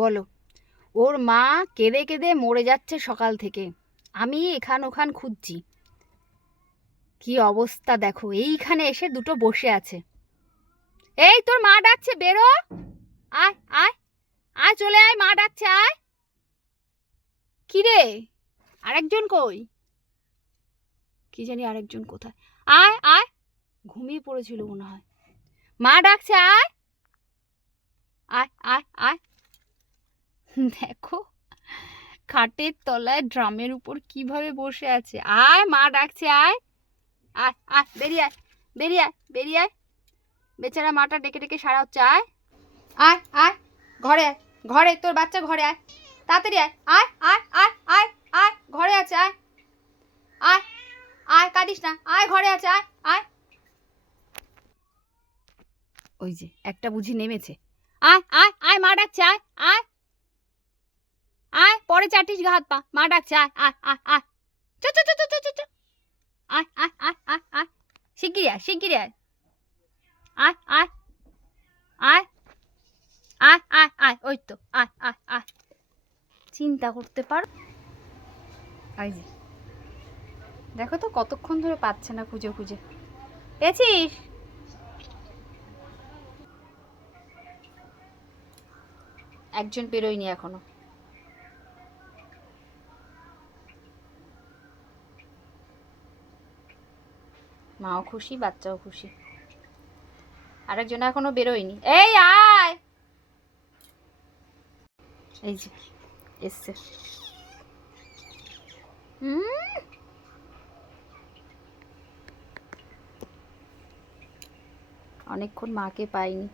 বলো। ওর মা কেঁদে কেঁদে মরে যাচ্ছে সকাল থেকে, আমি এখান ওখান খুঁজছি। কি অবস্থা দেখো, এইখানে এসে দুটো বসে আছে। এই তোর মা ডাকছে, বেরো, আয় আয় আয়, চলে আয়, মা ডাকছে, আয়। কি রে, আরেকজন কই? কি জানি আরেকজন কোথায়। আয় আয়, ঘুমিয়ে পড়েছিল মনে হয়। মা ডাকছে, আয় আয় আয় আয়। দেখো খাটের তলায় ড্রামের উপর কিভাবে বসে আছে। আয়, মা ডাকছে, আয় আয় আয়, বেরিয়ে আয়, বেরিয়ে আয়, বেরিয়ে আয়। বেচারা মাটা ডেকে ডেকে সারা হচ্ছে। আয় আয় আয়, ঘরে আয়, ঘরে, তোর বাচ্চা ঘরে আয়, তাড়াতাড়ি আয়, আয় আয় আয় আয় আয়, ঘরে আছে, আয় আয় আয়, কাঁদিস না, আয়, ঘরে আছে, আয় আয়। ওই যে একটা বুঝি নেমেছে। আয় আয় আয়, মা ডাকছে, আয় আয় আয়, পরে চাটিস গা হাত পা, মা ডাকছে, আয় আয় আয় আয়, চ চ চ চ চ চ, আয় আয় আয় আয় আয়, শিগগিরি আয়, শিগগিরি আয়, আয় আয় আয় আয় আয় আয়, ওই তো, আয় আয় আয়। চিন্তা করতে পারো। এই যে দেখো তো কতক্ষণ ধরে পাচ্ছে না খুঁজে খুঁজে। পেয়েছিস? একজন বেরোয়নি এখনো। মাও খুশি, বাচ্চাও খুশি। আরেকজন এখনো বেরোয়নি। এই আয়, এই যে এসছে। অনেকক্ষণ মাকে পাইনি।